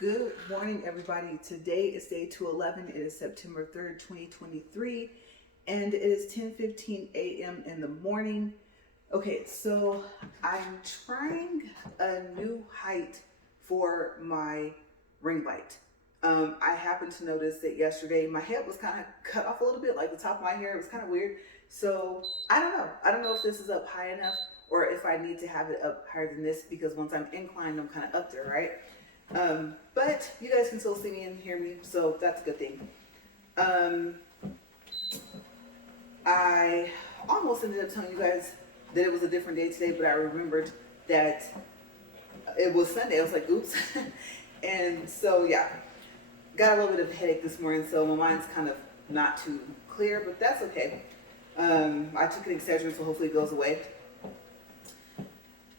Good morning, everybody. Today is day 211. It is September 3rd, 2023, and it is 10:15 a.m. in the morning. Okay, so I'm trying a new height for my ring light. I happened to notice that yesterday my head was kind of cut off a little bit, like the top of my hair. It was kind of weird. So I don't know. I don't know if this is up high enough or if I need to have it up higher than this, because once I'm inclined, I'm kind of up there, right? But you guys can still see me and hear me, so that's a good thing. I almost ended up telling you guys that it was a different day today, but I remembered that it was Sunday. I was like, oops. And so, yeah, got a little bit of a headache this morning, so my mind's kind of not too clear, but that's okay. I took an Excedrin, so hopefully it goes away.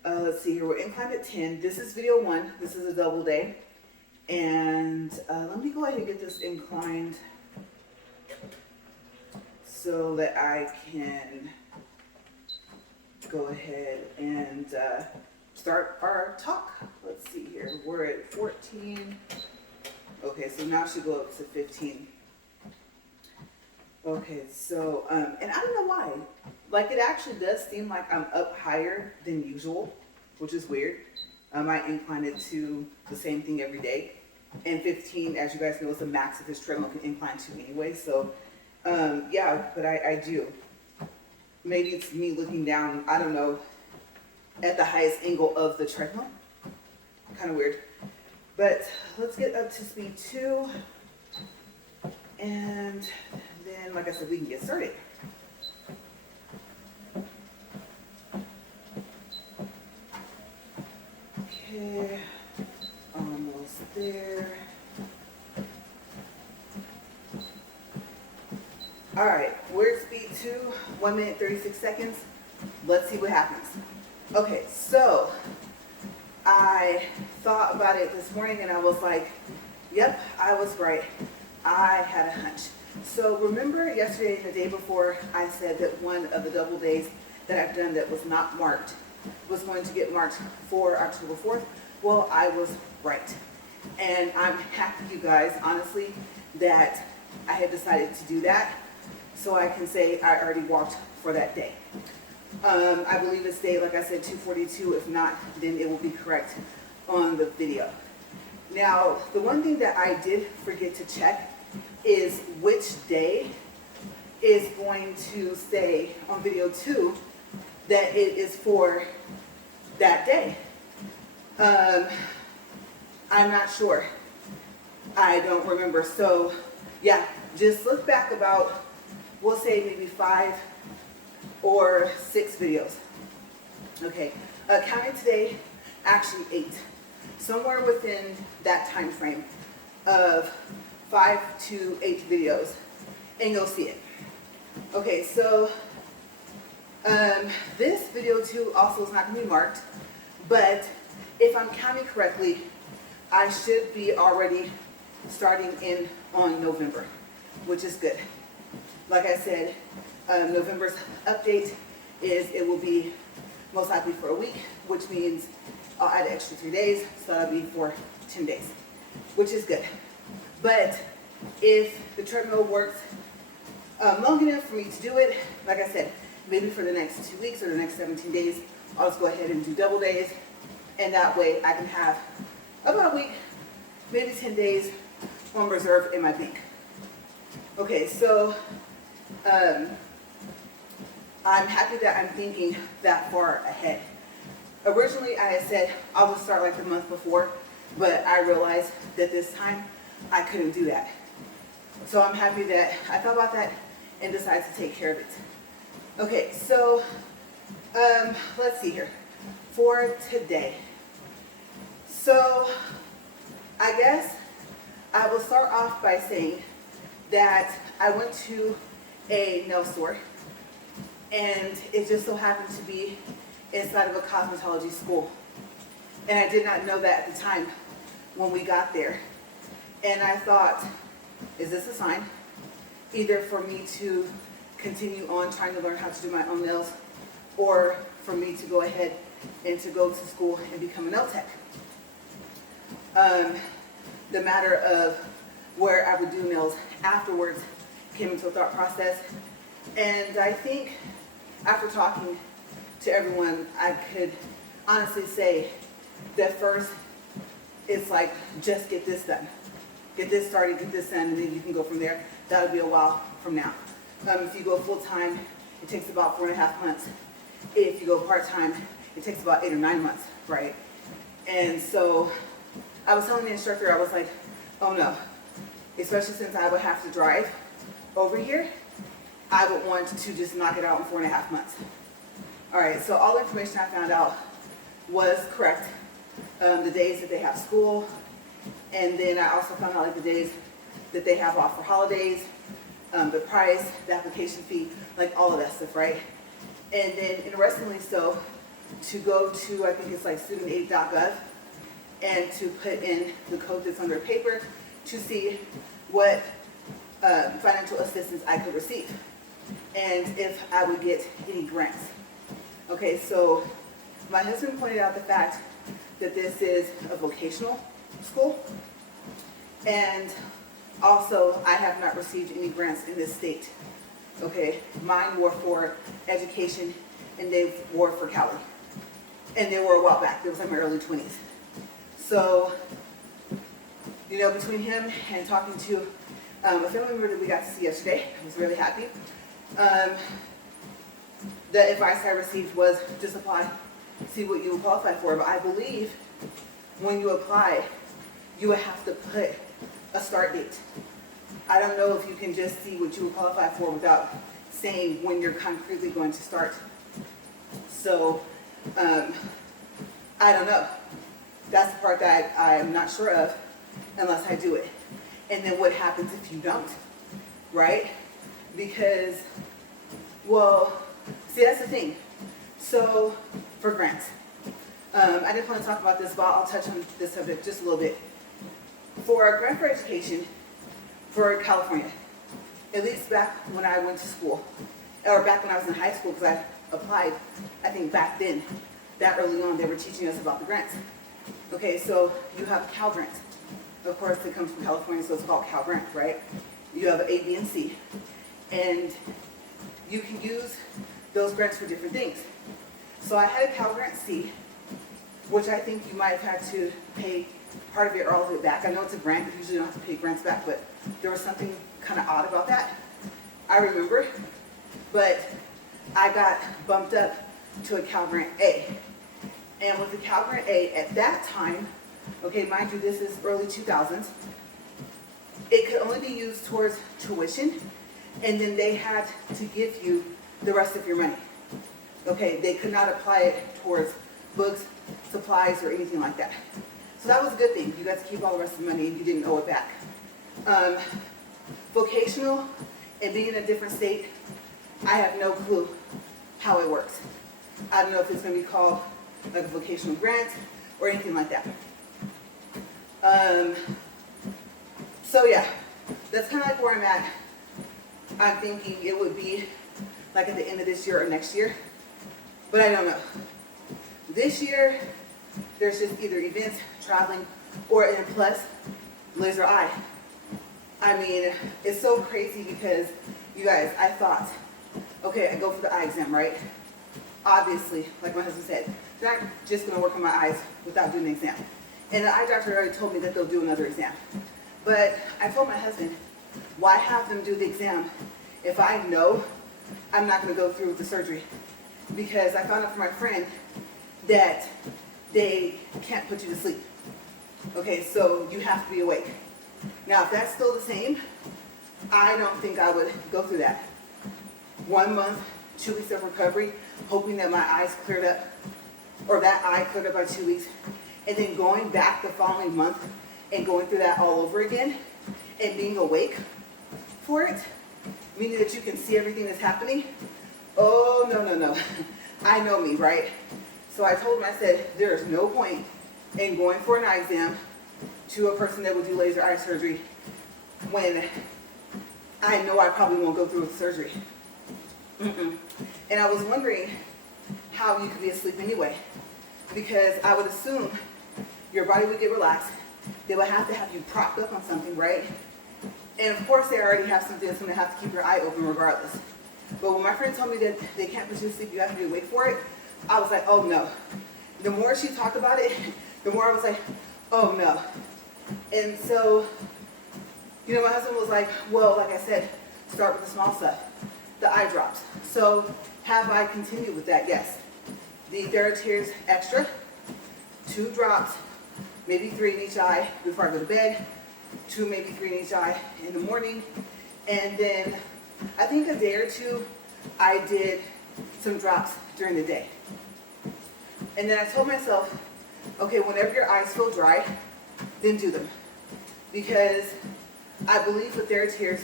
Let's see here, we're inclined at 10. This is video 1. This is a double day. And let me go ahead and get this inclined so that I can go ahead and start our talk. Let's see here, we're at 14. Okay, so now it should go up to 15. Okay, so, and I don't know why. Like, it actually does seem like I'm up higher than usual, which is weird. I incline it to the same thing every day. And 15, as you guys know, is the max that this treadmill can incline to anyway. So, yeah, but I do. Maybe it's me looking down, I don't know, at the highest angle of the treadmill. Kind of weird. But let's get up to speed 2. And then, like I said, we can get started. Okay, almost there. All right, we're at speed 2, 1 minute, 36 seconds. Let's see what happens. Okay, so I thought about it this morning and I was like, yep, I was right. I had a hunch. So remember yesterday and the day before, I said that one of the double days that I've done that was not marked was going to get marked for October 4th. Well, I was right. And I'm happy, you guys, honestly, that I had decided to do that so I can say I already walked for that day. I believe it's day, like I said, 242. If not, then it will be correct on the video. Now, the one thing that I did forget to check is which day is going to say on video 2 that it is for that day. I'm not sure. I don't remember. So, yeah, just look back about, we'll say maybe 5 or 6 videos. Okay, counting today, actually 8. Somewhere within that time frame of 5 to 8 videos, and you'll see it. Okay, so this video 2 also is not going to be marked, but if I'm counting correctly, I should be already starting in on November, which is good. Like I said, November's update is it will be most likely for a week, which means I'll add an extra 3 days, so that'll be for 10 days, which is good. But if the treadmill works long enough for me to do it, like I said, maybe for the next 2 weeks or the next 17 days, I'll just go ahead and do double days, and that way I can have about a week, maybe 10 days on reserve in my bank. Okay, so I'm happy that I'm thinking that far ahead. Originally, I had said I'll just start like the month before, but I realized that this time I couldn't do that. So I'm happy that I thought about that and decided to take care of it. Okay, so let's see here. For today. So I guess I will start off by saying that I went to a nail store, and it just so happened to be inside of a cosmetology school. And I did not know that at the time when we got there. And I thought, is this a sign? Either for me to continue on trying to learn how to do my own nails, or for me to go ahead and to go to school and become a nail tech. the matter of where I would do nails afterwards came into a thought process. And I think after talking to everyone, I could honestly say that first, it's like, just get this done. Get this started, get this done, and then you can go from there. That'll be a while from now. If you go full-time, it takes about 4.5 months. If you go part-time, it takes about 8 or 9 months, right? And so I was telling the instructor, I was like, oh no, especially since I would have to drive over here, I would want to just knock it out in 4.5 months. All right, so all the information I found out was correct. The days that they have school, and then I also found out like the days that they have off for holidays, the price, the application fee, like all of that stuff, right? And then interestingly so, to go to, I think it's like studentaid.gov, and to put in the code that's on their paper to see what financial assistance I could receive, and if I would get any grants. Okay, so my husband pointed out the fact that this is a vocational school, and also I have not received any grants in this state. Okay, mine were for education, and they were for Cali, and they were a while back. They was in my early 20s. So, you know, between him and talking to a family member that we got to see yesterday, I was really happy. The advice I received was just apply, see what you will qualify for. But I believe when you apply, you would have to put a start date. I don't know if you can just see what you will qualify for without saying when you're concretely going to start. So, I don't know. That's the part that I'm not sure of unless I do it. And then what happens if you don't, right? Because, well, see, that's the thing. So, for grants, I didn't want to talk about this, but I'll touch on this subject just a little bit. For a grant for education for California, at least back when I went to school, or back when I was in high school, because I applied, I think back then, that early on, they were teaching us about the grants. Okay, so you have Cal Grant. Of course, it comes from California, so it's called Cal Grant, right? You have A, B, and C. And you can use those grants for different things. So I had a Cal Grant C, which I think you might have had to pay part of it or all of it back. I know it's a grant, you usually don't have to pay grants back, but there was something kind of odd about that. I remember, but I got bumped up to a Cal Grant A. And with the Cal Grant A, at that time, okay, mind you, this is early 2000s, it could only be used towards tuition, and then they had to give you the rest of your money. Okay, they could not apply it towards books, supplies, or anything like that. So that was a good thing. You got to keep all the rest of the money and you didn't owe it back. Vocational and being in a different state, I have no clue how it works. I don't know if it's going to be called like a vocational grant or anything like that. So yeah, that's kind of like where I'm at. I'm thinking it would be like at the end of this year or next year, but I don't know. This year, there's just either events, traveling, or and plus, laser eye. I mean, it's so crazy because, you guys, I thought, okay, I go for the eye exam, right? Obviously, like my husband said, they're not just going to work on my eyes without doing an exam. And the eye doctor already told me that they'll do another exam. But I told my husband, why have them do the exam if I know I'm not going to go through with the surgery? Because I found out from my friend that they can't put you to sleep. Okay, so you have to be awake. Now, if that's still the same, I don't think I would go through that. 1 month, 2 weeks of recovery, hoping that my eyes cleared up, or that eye cleared up by 2 weeks, and then going back the following month and going through that all over again and being awake for it, meaning that you can see everything that's happening. Oh, no, no, no. I know me, right? So I told him, I said, there is no point in going for an eye exam to a person that will do laser eye surgery when I know I probably won't go through with surgery. And I was wondering how you could be asleep anyway, because I would assume your body would get relaxed, they will have to have you propped up on something, right? And of course, they already have something that's going to have to keep your eye open regardless. But when my friend told me that they can't put you to sleep, you have to be awake for it, I was like, oh no. The more she talked about it, the more I was like, oh no. And so, you know, my husband was like, well, like I said, start with the small stuff, the eye drops. So have I continued with that? Yes. The TheraTears Extra, 2 drops, maybe 3 in each eye before I go to bed, 2, maybe 3 in each eye in the morning. And then I think a day or 2, I did some drops during the day. And then I told myself, okay, whenever your eyes feel dry, then do them. Because I believe with TheraTears,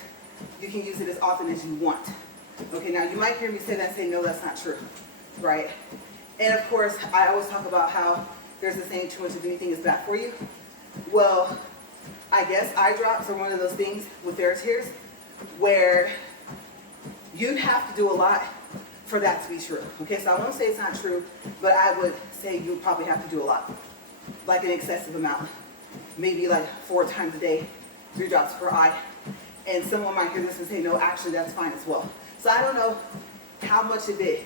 you can use it as often as you want. Okay, now you might hear me say that and say, no, that's not true, right? And of course, I always talk about how there's a saying, too much of anything is bad for you. Well, I guess eye drops are one of those things with TheraTears where you'd have to do a lot for that to be true. Okay, so I won't say it's not true, but I would say you would probably have to do a lot, like an excessive amount, maybe like 4 times a day, 3 drops per eye. And someone might hear this and say, no, actually that's fine as well. So I don't know how much of it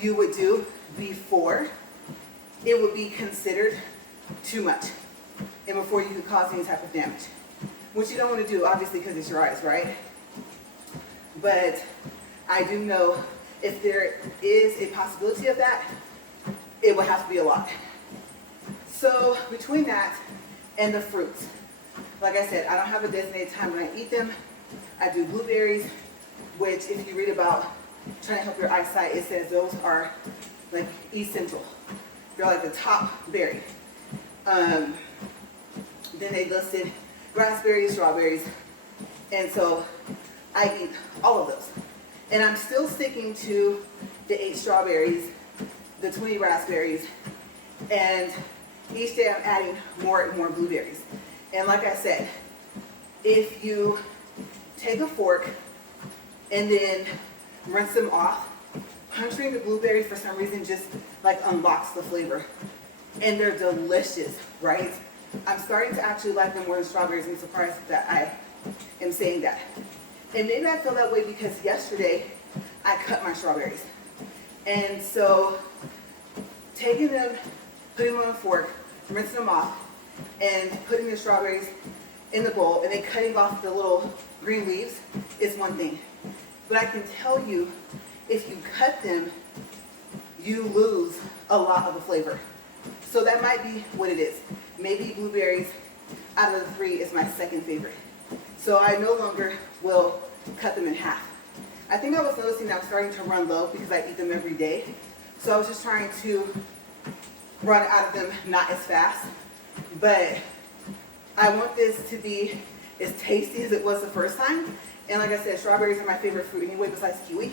you would do before it would be considered too much and before you could cause any type of damage, which you don't want to do, obviously, because it's your eyes, right? But I do know if there is a possibility of that, it will have to be a lot. So between that and the fruits, like I said, I don't have a designated time when I eat them. I do blueberries, which if you read about trying to help your eyesight, it says those are like essential. They're like the top berry. Then they listed raspberries, strawberries, and so I eat all of those. And I'm still sticking to the 8 strawberries, the 20 raspberries, and each day I'm adding more and more blueberries. And like I said, if you take a fork and then rinse them off, puncturing the blueberry for some reason just like unlocks the flavor. And they're delicious, right? I'm starting to actually like them more than strawberries. I'm surprised that I am saying that. And maybe I feel that way because yesterday I cut my strawberries. And so taking them, putting them on a fork, rinsing them off, and putting the strawberries in the bowl and then cutting off the little green leaves is one thing. But I can tell you, if you cut them, you lose a lot of the flavor. So that might be what it is. Maybe blueberries out of the 3 is my second favorite. So I no longer will cut them in half. I think I was noticing that I'm starting to run low because I eat them every day. So I was just trying to run out of them not as fast. But I want this to be as tasty as it was the first time. And like I said, strawberries are my favorite fruit anyway besides kiwi.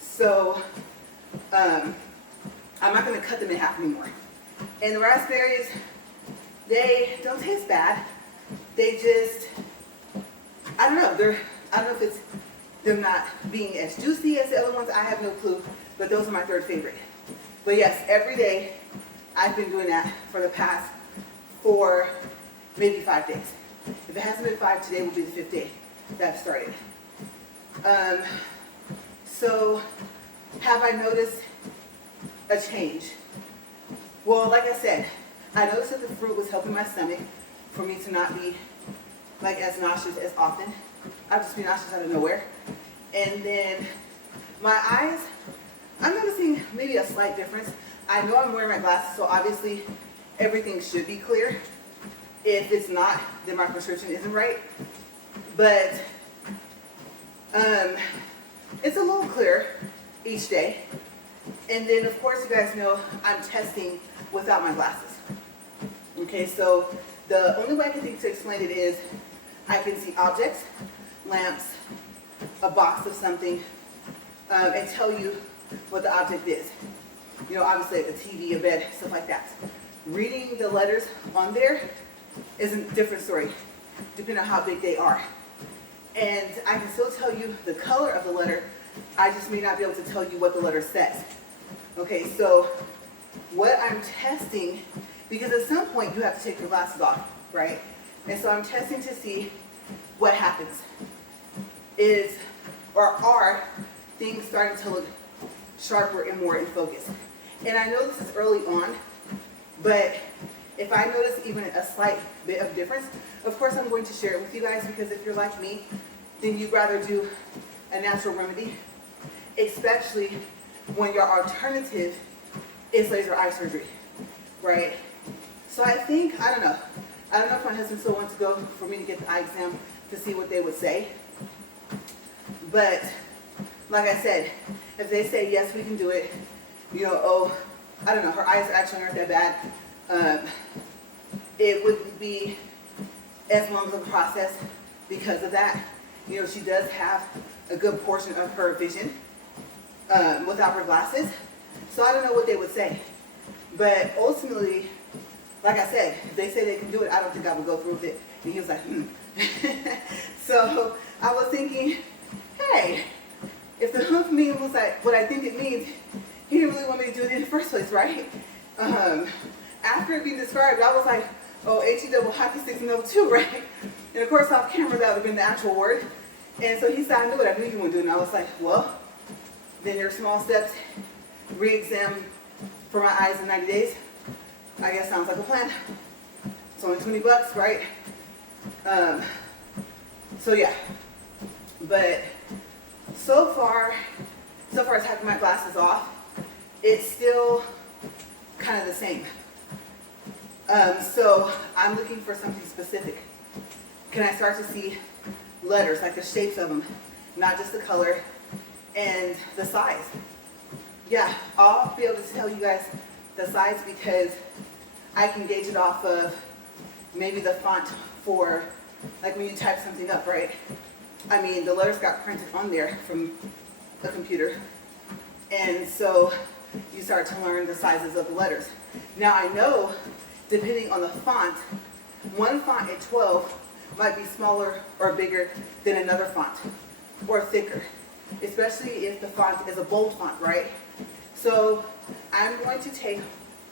So I'm not going to cut them in half anymore. And the raspberries, they don't taste bad. They just, I don't know. I don't know if it's them not being as juicy as the other ones. I have no clue. But those are my 3rd favorite. But yes, every day I've been doing that for the past 4, maybe 5 days. If it hasn't been 5, today will be the 5th day that I've started. So have I noticed a change? Well, like I said, I noticed that the fruit was helping my stomach for me to not be like as nauseous as often. I'll just be nauseous out of nowhere. And then my eyes, I'm noticing maybe a slight difference. I know I'm wearing my glasses, so obviously everything should be clear. If it's not, then my prescription isn't right. But it's a little clearer each day. And then, of course, you guys know I'm testing without my glasses. Okay, so the only way I can think to explain it is I can see objects, lamps, a box of something, and tell you what the object is. You know, obviously a TV, a bed, stuff like that. Reading the letters on there is a different story, depending on how big they are. And I can still tell you the color of the letter, I just may not be able to tell you what the letter says. Okay, so what I'm testing, because at some point you have to take your glasses off. right? And so I'm testing to see what happens. Are things starting to look sharper and more in focus? And I know this is early on, but if I notice even a slight bit of difference, of course I'm going to share it with you guys, because if you're like me, then you'd rather do a natural remedy, especially when your alternative is laser eye surgery, right? So I think, I don't know if my husband still wants to go for me to get the eye exam to see what they would say. But like I said, if they say, yes, we can do it, I don't know, her eyes actually aren't that bad. It wouldn't be as long of a process because of that. She does have a good portion of her vision without her glasses. So I don't know what they would say. But ultimately, like I said, if they say they can do it, I don't think I would go through with it. And he was like, So I was thinking, hey, if the hoof mean was like what I think it means, he didn't really want me to do it in the first place, right? After it being described, I was like, oh, H-E-double hockey sticks no too, right? And of course, off camera, that would have been the actual word. And so he said, I knew it. I knew you wouldn't do it. And I was like, well, then your small steps, re-exam for my eyes in 90 days. I guess sounds like a plan. It's only $20, right? So yeah. But so far as having my glasses off, it's still kind of the same. So I'm looking for something specific. Can I start to see letters, like the shapes of them, not just the color and the size? Yeah, I'll be able to tell you guys the size because I can gauge it off of maybe the font for, like when you type something up, right? I mean, the letters got printed on there from the computer. And so you start to learn the sizes of the letters. Now I know, depending on the font, one font at 12 might be smaller or bigger than another font, or thicker, especially if the font is a bold font, right? So I'm going to take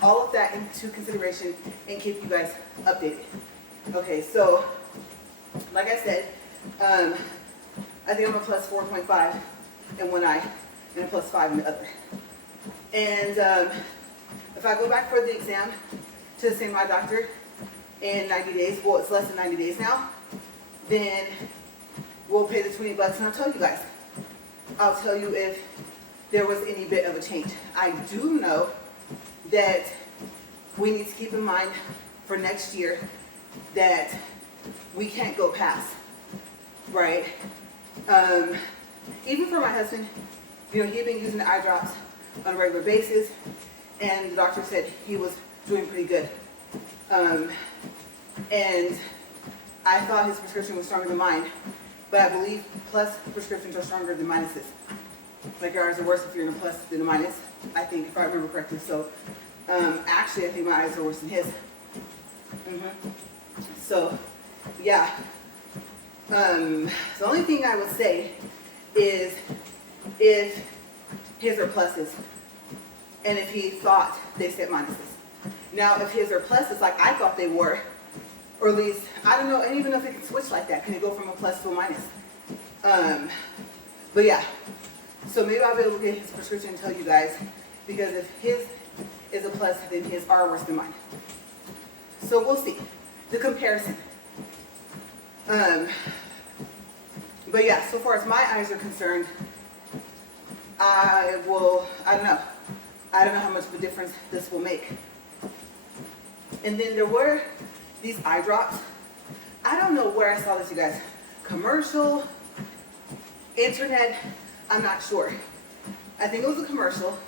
all of that into consideration and keep you guys updated. Okay, so like I said, I think I'm a plus 4.5 in one eye and a plus 5 in the other. And if I go back for the exam to the same eye doctor in 90 days, well, it's less than 90 days now, then we'll pay the $20 and I'll tell you guys. I'll tell you if there was any bit of a change. I do know that we need to keep in mind for next year that we can't go past, right? Even for my husband, he'd been using the eye drops on a regular basis, and the doctor said he was doing pretty good. And I thought his prescription was stronger than mine, but I believe plus prescriptions are stronger than minuses. Like your eyes are worse if you're in a plus than a minus, I think, if I remember correctly. So actually, I think my eyes are worse than his. So, yeah. The only thing I would say is if his are pluses, and if he thought they said minuses. Now, if his are pluses like I thought they were, or at least, I don't know, I don't even know if it can switch like that. Can it go from a plus to a minus? But yeah, so maybe I'll be able to get his prescription and tell you guys, because if his is a plus, then his are worse than mine. So we'll see. The comparison. But yeah, so far as my eyes are concerned, I don't know how much of a difference this will make. And then there were these eye drops. I don't know where I saw this, you guys. Commercial, internet, I'm not sure. I think it was a commercial,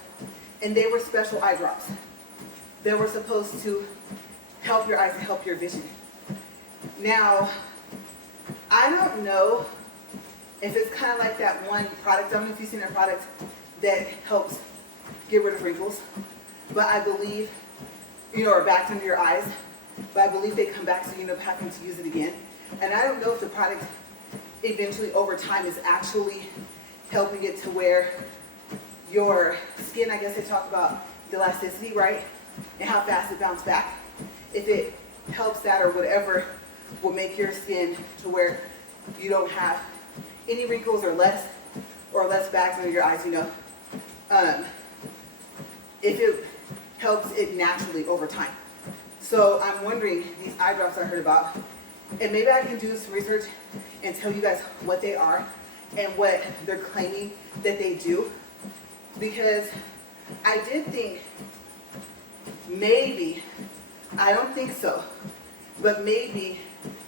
and they were special eye drops. They were supposed to help your eyes and help your vision. Now, I don't know if it's kind of like that one product, I don't know if you've seen that product that helps get rid of wrinkles, but I believe, or back under your eyes, but I believe they come back so you end up having to use it again. And I don't know if the product eventually over time is actually helping it to where your skin, I guess they talk about the elasticity, right? And how fast it bounces back. If it helps that or whatever will make your skin to where you don't have any wrinkles or less bags under your eyes, you know. If it helps it naturally over time. So I'm wondering, these eye drops I heard about, and maybe I can do some research and tell you guys what they are and what they're claiming that they do. Because I did think maybe, I don't think so, but maybe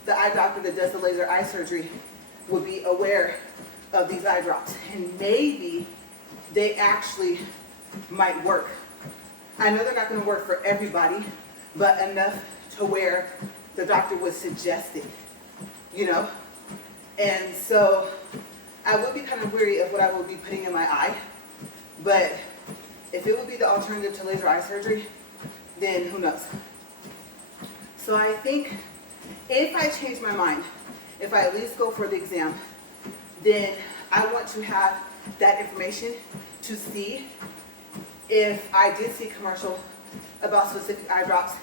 the eye doctor that does the laser eye surgery would be aware of these eye drops, and maybe they actually might work. I know they're not going to work for everybody, but enough to where the doctor would suggest it, you know? And so I would be kind of weary of what I would be putting in my eye, but if it would be the alternative to laser eye surgery, then who knows? So I think if I change my mind, if I at least go for the exam, then I want to have that information to see if I did see a commercial about specific eye drops,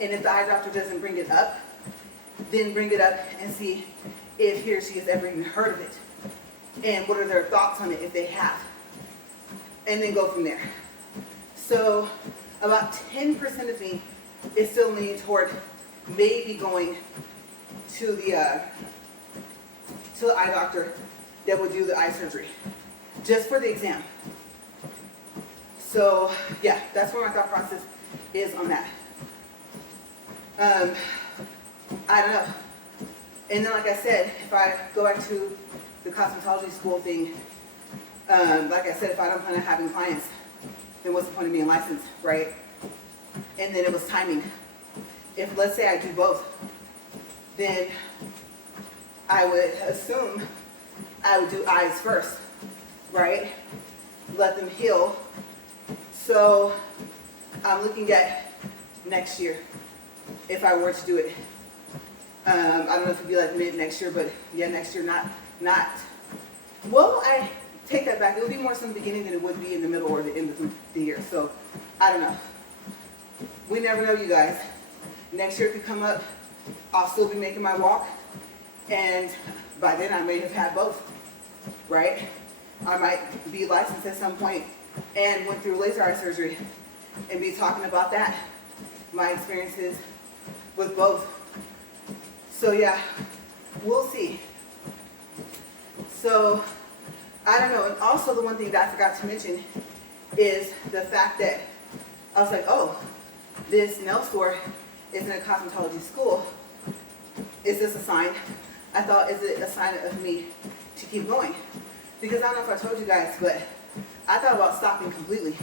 and if the eye doctor doesn't bring it up, then bring it up and see if he or she has ever even heard of it, and what are their thoughts on it if they have, and then go from there. So about 10% of me is still leaning toward maybe going to the eye doctor that would do the eye surgery, just for the exam. So yeah, that's where my thought process is on that. I don't know. And then like I said, if I go back to the cosmetology school thing, like I said, if I don't plan on having clients, then what's the point of being licensed, right? And then it was timing. If, let's say I do both, then I would assume I would do eyes first, right? Let them heal. So I'm looking at next year if I were to do it. I don't know if it'd be like mid next year, but yeah, next year, not. Well, I take that back. It would be more so in the beginning than it would be in the middle or the end of the year. So I don't know. We never know, you guys. Next year could come up, I'll still be making my walk, and by then I may have had both, right? I might be licensed at some point and went through laser eye surgery and be talking about that, my experiences with both. So yeah, we'll see. So I don't know. And also the one thing that I forgot to mention is the fact that I was like, oh, this nail store is in a cosmetology school. Is this a sign? I thought, is it a sign of me to keep going? Because I don't know if I told you guys, but I thought about stopping completely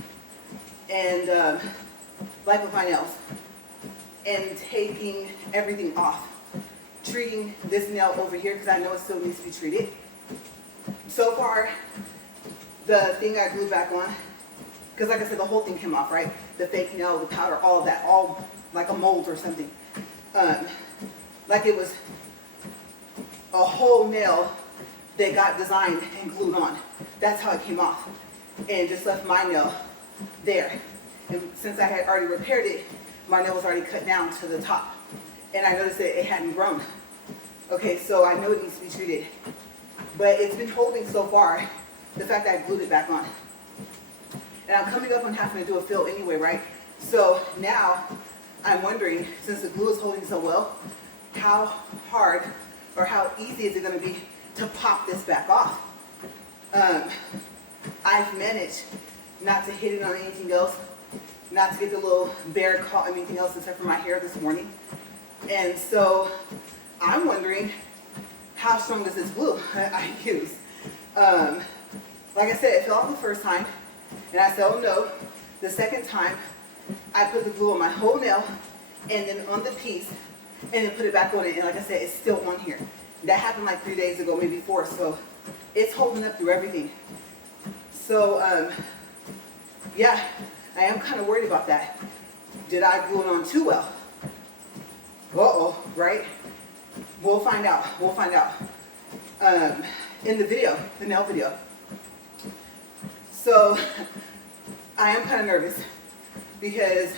and like with my nails and taking everything off, treating this nail over here because I know it still needs to be treated. So far, the thing I glued back on, because like I said, the whole thing came off, right? The fake nail, the powder, all of that, all like a mold or something. Like it was a whole nail that got designed and glued on. That's how it came off. And just left my nail there. And since I had already repaired it, my nail was already cut down to the top. And I noticed that it hadn't grown. Okay, so I know it needs to be treated. But it's been holding so far, the fact that I glued it back on. And I'm coming up on having to do a fill anyway, right? So now I'm wondering, since the glue is holding so well, how hard or how easy is it going to be to pop this back off? I've managed not to hit it on anything else, not to get the little bear caught on anything else except for my hair this morning. And so I'm wondering, how strong is this glue I use? Like I said, it fell off the first time, and I said, oh no. The second time, I put the glue on my whole nail, and then on the piece, and then put it back on it, and like I said, it's still on here. That happened like 3 days ago, maybe 4, so it's holding up through everything. So, yeah, I am kind of worried about that. Did I glue it on too well? Uh-oh, right? We'll find out. We'll find out. In the video, the nail video. So, I am kind of nervous because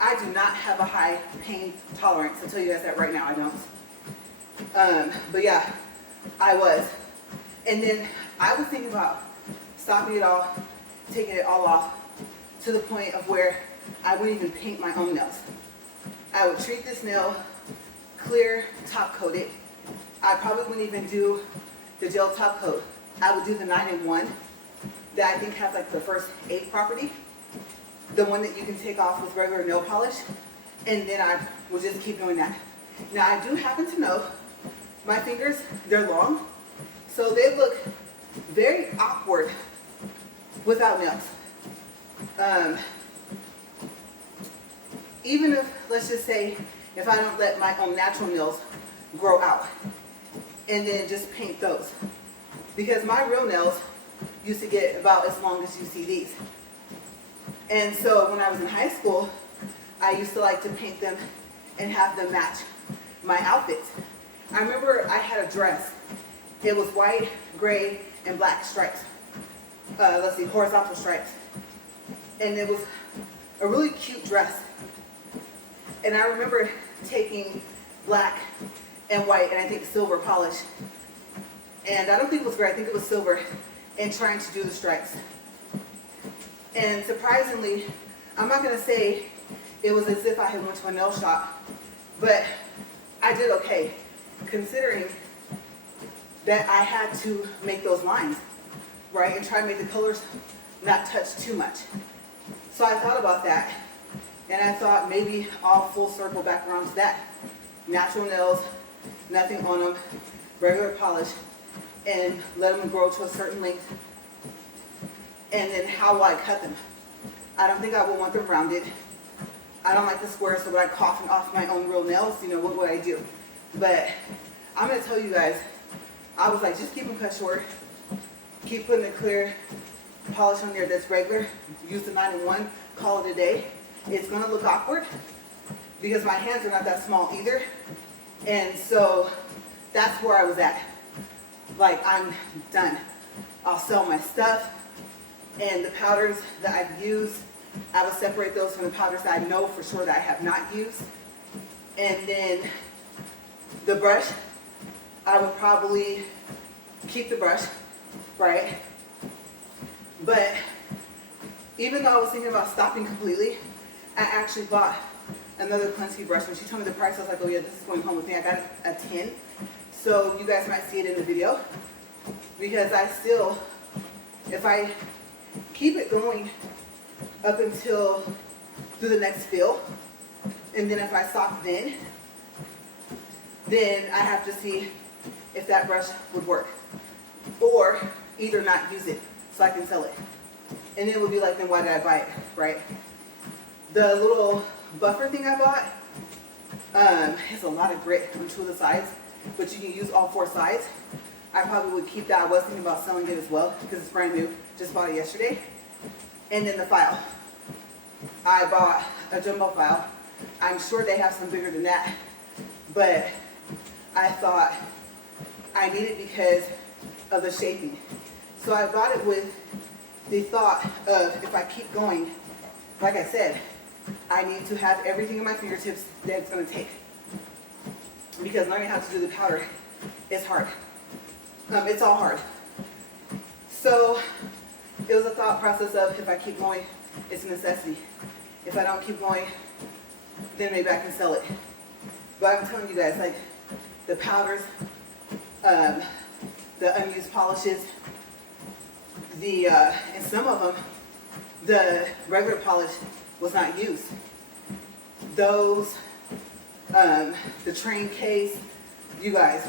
I do not have a high pain tolerance. I'll tell you guys that right now, I don't. But yeah, I was. And then I was thinking about stopping it all, taking it all off, to the point of where I wouldn't even paint my own nails. I would treat this nail, clear, top coat it. I probably wouldn't even do the gel top coat. I would do the 9-in-1 that I think has like the first 8 property. The one that you can take off with regular nail polish. And then I will just keep doing that. Now I do happen to know my fingers, they're long. So they look very awkward without nails. Even if, let's just say, if I don't let my own natural nails grow out and then just paint those. Because my real nails used to get about as long as you see these. And so when I was in high school, I used to like to paint them and have them match my outfits. I remember I had a dress. It was white, gray, and black stripes. Let's see, horizontal stripes. And it was a really cute dress. And I remember taking black and white and I think silver polish. And I don't think it was gray, I think it was silver, and trying to do the stripes. And surprisingly, I'm not gonna say it was as if I had went to a nail shop, but I did okay, considering that I had to make those lines, right? And try to make the colors not touch too much. So I thought about that, and I thought maybe I'll full circle back around to that. Natural nails, nothing on them, regular polish, and let them grow to a certain length. And then how will I cut them? I don't think I would want them rounded. I don't like the square, so would I cough off my own real nails? You know, what would I do? But I'm gonna tell you guys, I was like, just keep them cut short. Keep putting the clear polish on there that's regular. Use the 9-in-1, call it a day. It's gonna look awkward because my hands are not that small either. And so that's where I was at. Like, I'm done. I'll sell my stuff, and the powders that I've used, I will separate those from the powders that I know for sure that I have not used. And then the brush, I would probably keep the brush, right? But even though I was thinking about stopping completely, I actually bought another cleansing brush. When she told me the price, I was like, oh yeah, this is going home with me. I got a 10. So you guys might see it in the video. Because I still, if I keep it going up until through the next fill, and then if I stop then I have to see if that brush would work. Or either not use it so I can sell it. And then it would be like, then why did I buy it, right? The little buffer thing I bought has a lot of grit on 2 of the sides, but you can use all 4 sides. I probably would keep that. I was thinking about selling it as well because it's brand new. Just bought it yesterday. And then the file. I bought a jumbo file. I'm sure they have some bigger than that, but I thought I need it because of the shaping. So I bought it with the thought of, if I keep going, like I said, I need to have everything in my fingertips that it's going to take. Because learning how to do the powder is hard. It's all hard. So it was a thought process of, if I keep going, it's a necessity. If I don't keep going, then maybe I can sell it. But I'm telling you guys, like, the powders, the unused polishes, and some of them, the regular polish was not used. Those, the train case, you guys,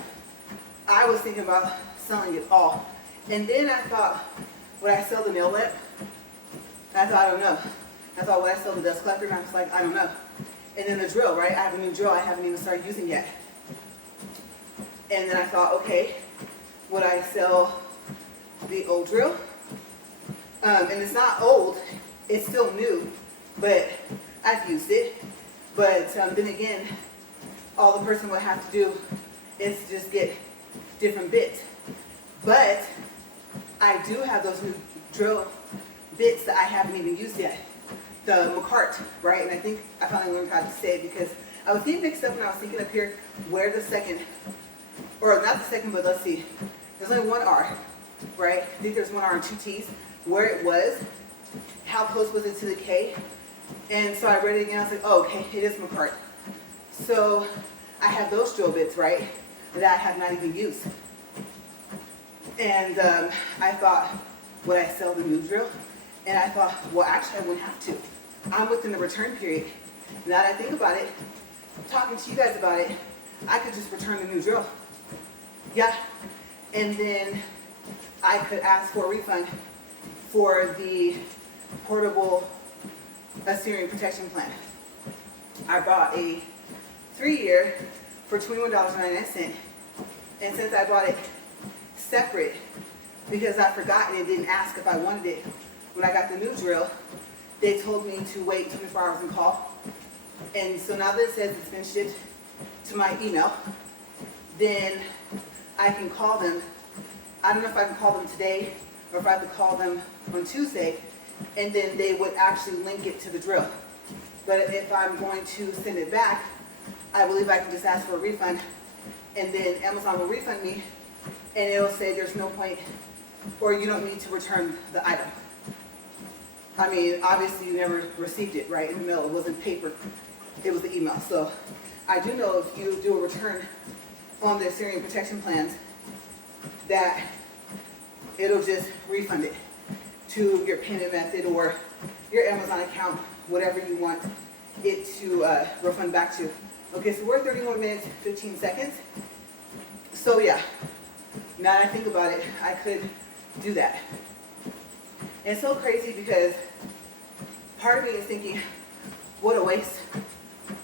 I was thinking about selling it all. And then I thought, would I sell the nail lip? I thought, I don't know. I thought, would I sell the dust collector? And I was like, I don't know. And then the drill, right? I have a new drill I haven't even started using yet. And then I thought, okay, would I sell the old drill? And it's not old, it's still new, but I've used it. But then again, all the person would have to do is just get different bits. But I do have those new drill bits that I haven't even used yet. the McCart, right? And I think I finally learned how to say it because I was getting mixed up and I was thinking up here where the second, or not the second, but let's see, there's only one R, right? I think there's one R and two T's, where it was, how close was it to the K? And so I read it again, I was like, oh, okay, it is McCart. So I have those drill bits, right, that I have not even used. And I thought, would I sell the new drill? And I thought, well, actually, I wouldn't have to. I'm within the return period. Now that I think about it, talking to you guys about it, I could just return the new drill. Yeah. And then I could ask for a refund for the portable Assyrian protection plan. I bought a 3-year for $21.99. And since I bought it separate, because I forgot and it didn't ask if I wanted it, when I got the new drill, they told me to wait 24 hours and call. And so now that it says it's been shipped to my email, then I can call them. I don't know if I can call them today or if I have to call them on Tuesday, and then they would actually link it to the drill. But if I'm going to send it back, I believe I can just ask for a refund, and then Amazon will refund me, and it'll say there's no point, or you don't need to return the item. I mean, obviously you never received it, right, in the mail. It wasn't paper, it was the email. So I do know if you do a return on the Assyrian protection plans, that it'll just refund it to your payment method or your Amazon account, whatever you want it to refund back to. Okay, so we're 31 minutes, 15 seconds. So yeah, now that I think about it, I could do that. And it's so crazy because part of me is thinking, what a waste,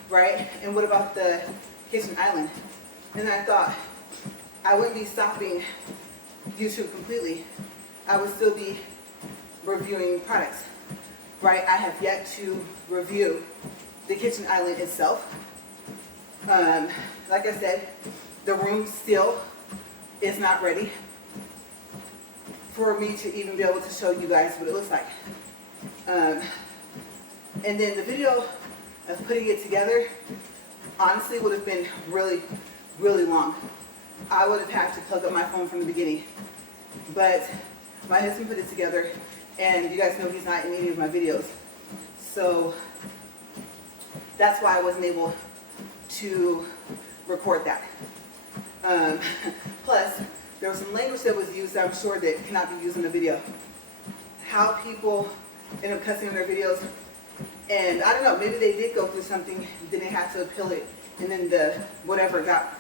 right? And what about the kitchen island? And then I thought, I wouldn't be stopping YouTube completely. I would still be reviewing products, right? I have yet to review the kitchen island itself. Like I said, the room still is not ready for me to even be able to show you guys what it looks like. And then the video of putting it together honestly would have been really, really long. I would have had to plug up my phone from the beginning. But my husband put it together, and you guys know he's not in any of my videos. So that's why I wasn't able to record that. Plus, there was some language that was used that I'm sure that cannot be used in the video. How people end up cussing in their videos, and I don't know, maybe they did go through something, then they had to appeal it, and then the whatever got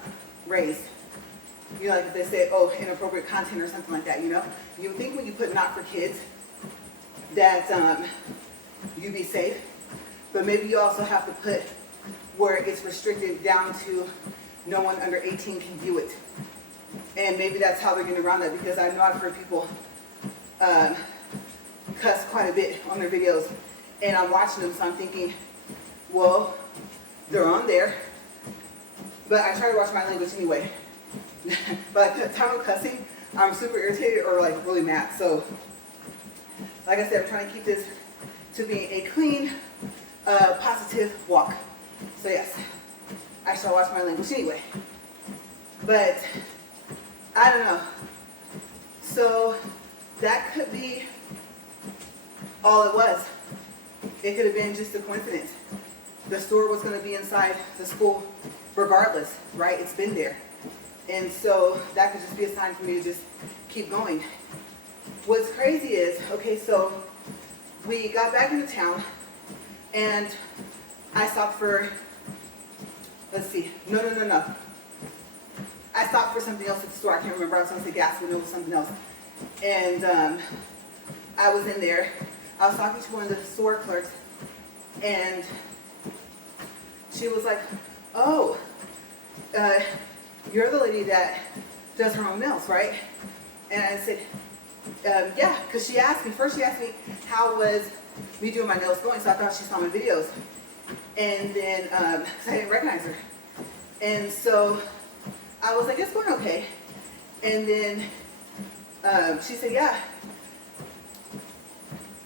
raised. You know, like if they say, oh, inappropriate content or something like that, you know? You would think when you put not for kids that you'd be safe, but maybe you also have to put where it's restricted down to no one under 18 can view it. And maybe that's how they're getting around that, because I know I've heard people cuss quite a bit on their videos, and I'm watching them, so I'm thinking, well, they're on there, but I try to watch my language anyway. But at the time of cussing, I'm super irritated or like really mad. So, like I said, I'm trying to keep this to be a clean, positive walk. So yes, I shall watch my language anyway. But I don't know. So that could be all it was. It could have been just a coincidence. The store was going to be inside the school regardless, right? It's been there. And so that could just be a sign for me to just keep going. What's crazy is, okay, so we got back into town and I stopped for, let's see, no. I stopped for something else at the store. I can't remember. I was going to say gas, but it was something else. And I was in there. I was talking to one of the store clerks, and she was like, oh, you're the lady that does her own nails, right? And I said, yeah, because she asked me, how was me doing my nails going, so I thought she saw my videos. And then, I didn't recognize her. And so I was like, it's going okay. And then she said, yeah.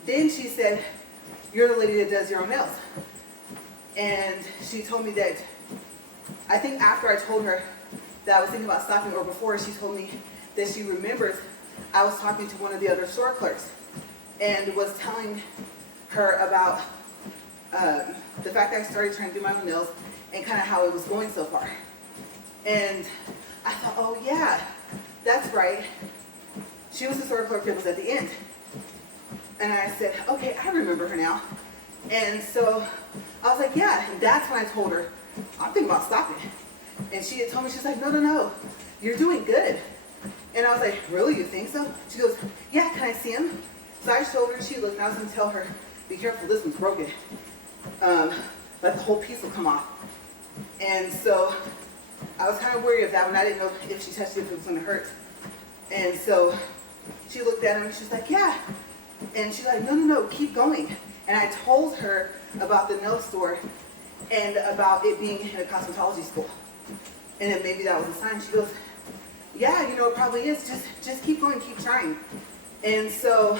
Then she said, you're the lady that does your own nails. And she told me that, I think after I told her that I was thinking about stopping, or before, she told me that she remembers I was talking to one of the other store clerks and was telling her about the fact that I started trying to do my own nails and kind of how it was going so far. And I thought, oh yeah, that's right. She was the store clerk that was at the end. And I said, okay, I remember her now. And so I was like, yeah. And that's when I told her, I'm thinking about stopping. And she had told me, she's like, no, you're doing good. And I was like, really, you think so? She goes, yeah, can I see him? So I showed her, she looked, and I was going to tell her, be careful, this one's broken. Like the whole piece will come off. And so I was kind of worried of that one. I didn't know if she touched it, if it was going to hurt. And so she looked at him, and she's like, yeah. And she's like, no, keep going. And I told her about the nail store and about it being in a cosmetology school. And then maybe that was a sign. She goes, yeah, you know, it probably is. Just keep going, keep trying. And so,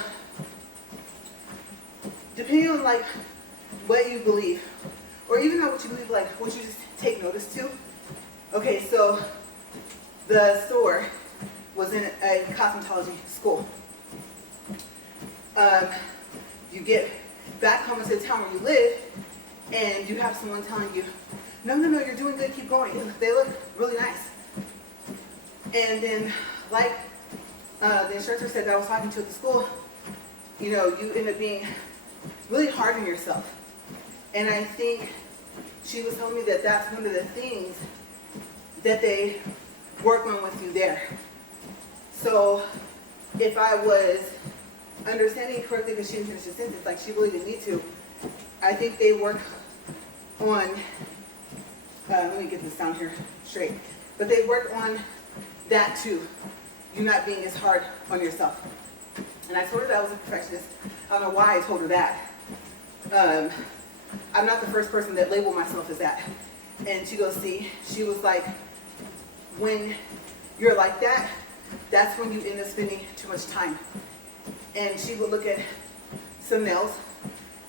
depending on like what you believe, or even not what you believe, like what you just take notice to. Okay, so the store was in a cosmetology school. You get back home into the town where you live, and you have someone telling you, no, you're doing good, keep going. They look really nice. And then, like the instructor said that I was talking to at the school, you know, you end up being really hard on yourself. And I think she was telling me that that's one of the things that they work on with you there. So if I was understanding correctly, because she didn't finish the sentence, like she really didn't need to, I think they work on, let me get this down here straight, but they work on that too, you not being as hard on yourself. And I told her that I was a perfectionist. I don't know why I told her that. I'm not the first person that labeled myself as that. And she goes, see, she was like, when you're like that, that's when you end up spending too much time. And she would look at some nails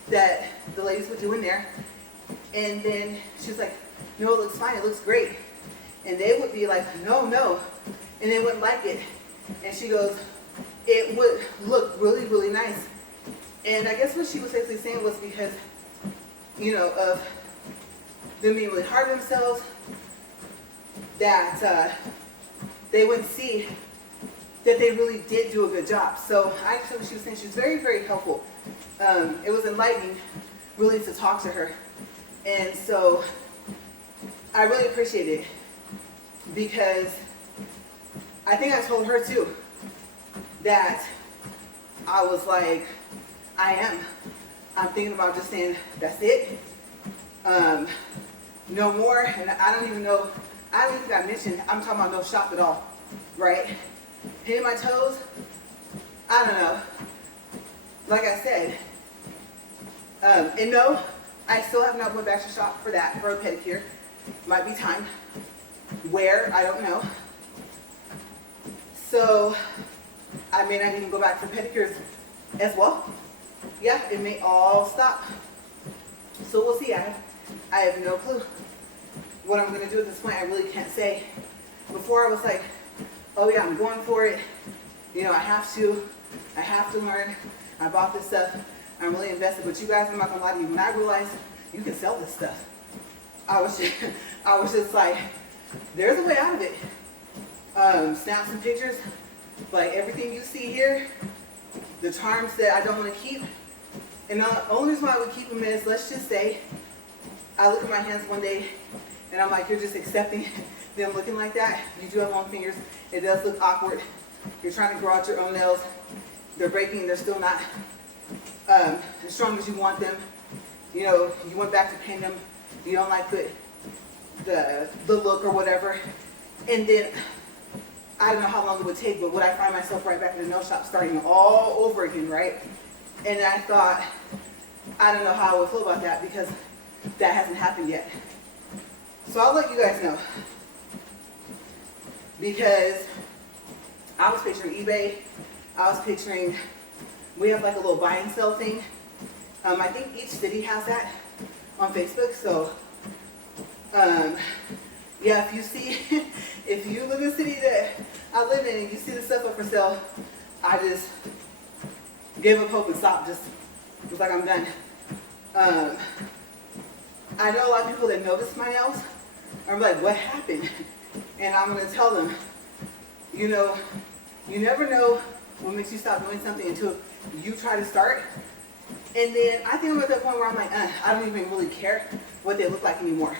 that the ladies would do in there, and then she was like, no, it looks fine, it looks great. And they would be like, no, and they wouldn't like it. And she goes, it would look really, really nice. And I guess what she was basically saying was because, you know, of them being really hard on themselves, that they wouldn't see that they really did do a good job. So I actually, she was saying, she was very, very helpful. It was enlightening, really, to talk to her. And so I really appreciate it, because I think I told her too that I was like, I'm thinking about just saying, that's it. No more. And I don't even think I mentioned, I'm talking about no shop at all, right? Hitting my toes, I don't know. Like I said, and no, I still have not went back to shop for that, for a pedicure. Might be time. Where, I don't know. So, I may not even go back for pedicures as well. Yeah, it may all stop. So we'll see. I have no clue what I'm going to do at this point. I really can't say. Before I was like, oh yeah, I'm going for it. You know, I have to learn. I bought this stuff. I'm really invested. But you guys, I'm not going to lie to you. When I realized you can sell this stuff, I was just like, there's a way out of it. Snap some pictures. Like everything you see here, the charms that I don't want to keep. And the only reason why I would keep them is, let's just say, I look at my hands one day and I'm like, you're just accepting them looking like that. You do have long fingers. It does look awkward. You're trying to grow out your own nails. They're breaking. They're still not as strong as you want them. You know, you went back to paint them. You don't like the look or whatever. And then, I don't know how long it would take, but would I find myself right back in the nail shop starting all over again, right? And I thought, I don't know how I would feel about that, because that hasn't happened yet. So I'll let you guys know. Because I was picturing eBay. I was picturing, we have like a little buy and sell thing. I think each city has that on Facebook. So, yeah, if you see, if you live in the city that I live in and you see the stuff up for sale, I just give up hope and stop. Just like I'm done. I know a lot of people that notice my nails are like, what happened? And I'm going to tell them, you know, you never know what makes you stop doing something until you try to start. And then I think I'm at that point where I'm like, I don't even really care what they look like anymore.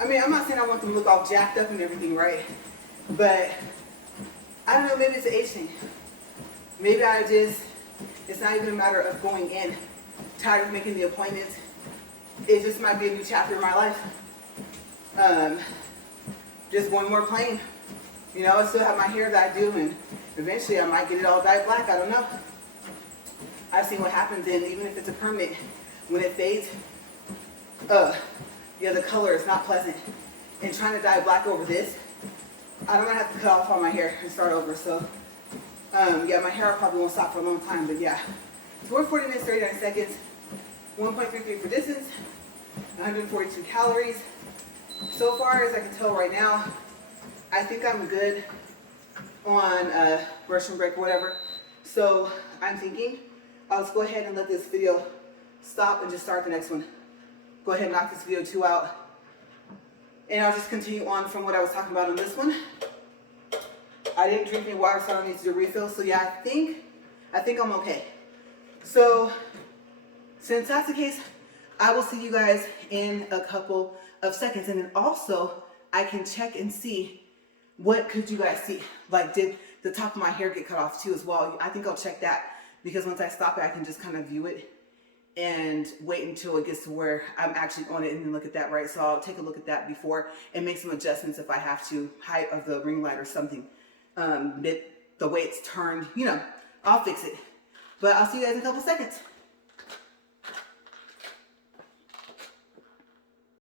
I mean, I'm not saying I want them to look all jacked up and everything, right? But I don't know, maybe it's an age thing. Maybe it's not even a matter of going in, tired of making the appointments. It just might be a new chapter in my life. Just one more plain. You know, I still have my hair that I do, and eventually I might get it all dyed black. I don't know. I've seen what happens, and even if it's a permanent, when it fades, yeah, the color is not pleasant. And trying to dye black over this, I'm gonna have to cut off all my hair and start over. So, yeah, my hair probably won't stop for a long time, but yeah. 40 minutes, 39 seconds, 1.33 for distance, 142 calories. So far as I can tell right now, I think I'm good on version break or whatever. So I'm thinking I'll just go ahead and let this video stop and just start the next one. Go ahead and knock this video 2 out. And I'll just continue on from what I was talking about on this one. I didn't drink any water, so I don't need to do a refill. So yeah, I think I'm okay. So since that's the case, I will see you guys in a couple of seconds. And then also I can check and see what could you guys see. Like, did the top of my hair get cut off too as well? I think I'll check that, because once I stop it, I can just kind of view it and wait until it gets to where I'm actually on it and then look at that, right? So I'll take a look at that before and make some adjustments if I have to, height of the ring light or something, the way it's turned, you know, I'll fix it. But I'll see you guys in a couple seconds.